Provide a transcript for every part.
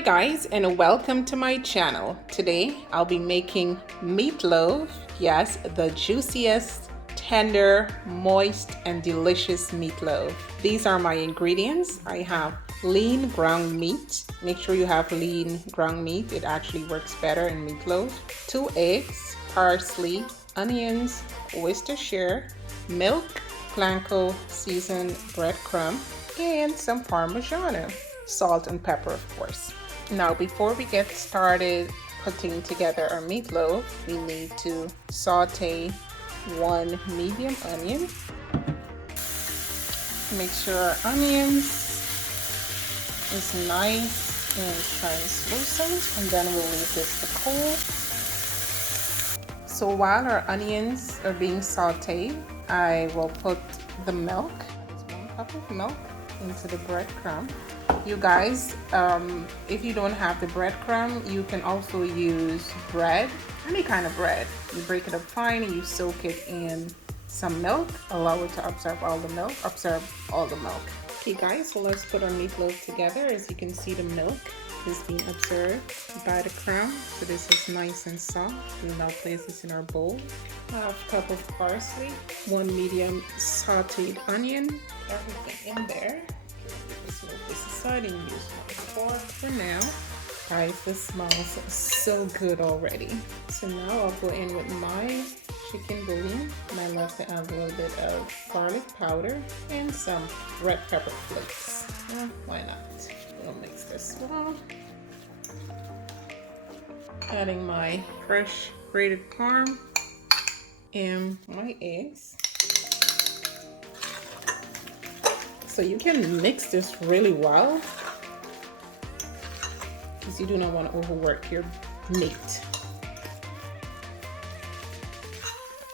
Hi guys, and welcome to my channel. Today I'll be making meatloaf. Yes, the juiciest, tender, moist, and delicious meatloaf. These are my ingredients. I have lean ground meat. Make sure you have lean ground meat. It actually works better in meatloaf. 2 eggs, parsley, onions, Worcestershire, milk, panko seasoned breadcrumb, and some parmesan. Salt and pepper, of course. Now, before we get started putting together our meatloaf, we need to saute 1 medium onion. Make sure our onions is nice and translucent, and then we'll leave this to cool. So while our onions are being sauteed, I will put the milk, 1 cup of milk, into the breadcrumb. You guys, if you don't have the breadcrumb, you can also use bread, any kind of bread. You break it up fine and you soak it in some milk, allow it to absorb all the milk. Okay guys, so let's put our meatloaf together. As you can see, the milk is being absorbed by the crumb, so this is nice and soft. We'll now place this in our bowl. 1/2 cup of parsley, 1 medium sauteed onion, everything in there. Just move this aside and use my fork for now. Guys, this smells so good already. So now I'll go in with my chicken bouillon, and I love to add a little bit of garlic powder and some red pepper flakes. Why not? We'll mix this well. Adding my fresh grated parm and my eggs. So you can mix this really well because you do not want to overwork your meat.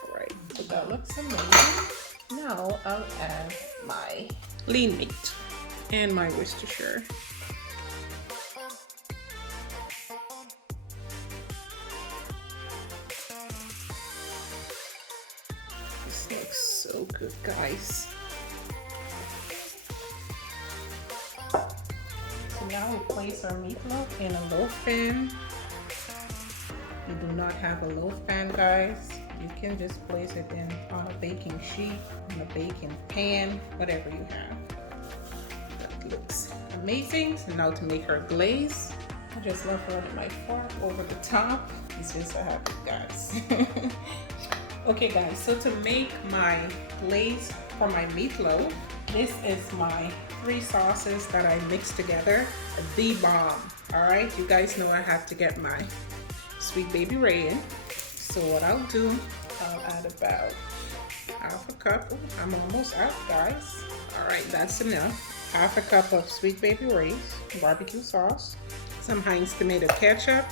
Alright, so that looks amazing. Now I'll add my lean meat and my Worcestershire. This looks so good, guys. So now we place our meatloaf in a loaf pan. If you do not have a loaf pan, guys, you can just place it in on a baking sheet, on a baking pan, whatever you have. That looks amazing. So now to make our glaze, I just love running my fork over the top. It's just so happy, guys. Okay guys, so to make my glaze for my meatloaf, this is my 3 sauces that I mixed together. The bomb. Alright, you guys know I have to get my sweet baby Ray in. So what I'll do, I'll add about 1/2 cup. Ooh, I'm almost out, guys. Alright, that's enough. 1/2 cup of sweet baby Ray's barbecue sauce. Some Heinz tomato ketchup.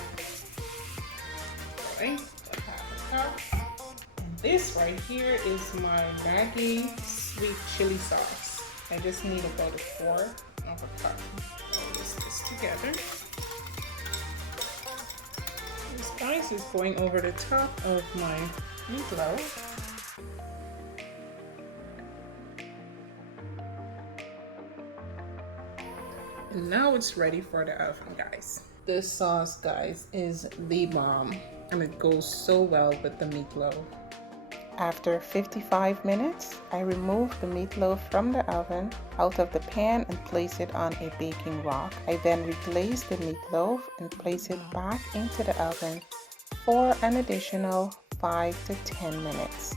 Alright, 1/2 cup. And this right here is my Maggi sweet chili sauce. I just need about 1/4 of a cup. I'll mix this together. This spice is going over the top of my meatloaf. And now it's ready for the oven, guys. This sauce, guys, is the bomb, and it goes so well with the meatloaf. After 55 minutes, I remove the meatloaf from the oven out of the pan and place it on a baking rack. I then re-glaze the meatloaf and place it back into the oven for an additional 5 to 10 minutes.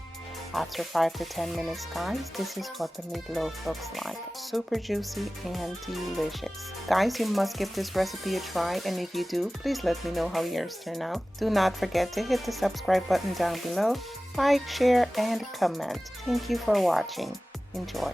After 5 to 10 minutes, guys, this is what the meatloaf looks like. Super juicy and delicious. Guys, you must give this recipe a try, and if you do, please let me know how yours turn out. Do not forget to hit the subscribe button down below, like, share, and comment. Thank you for watching. Enjoy.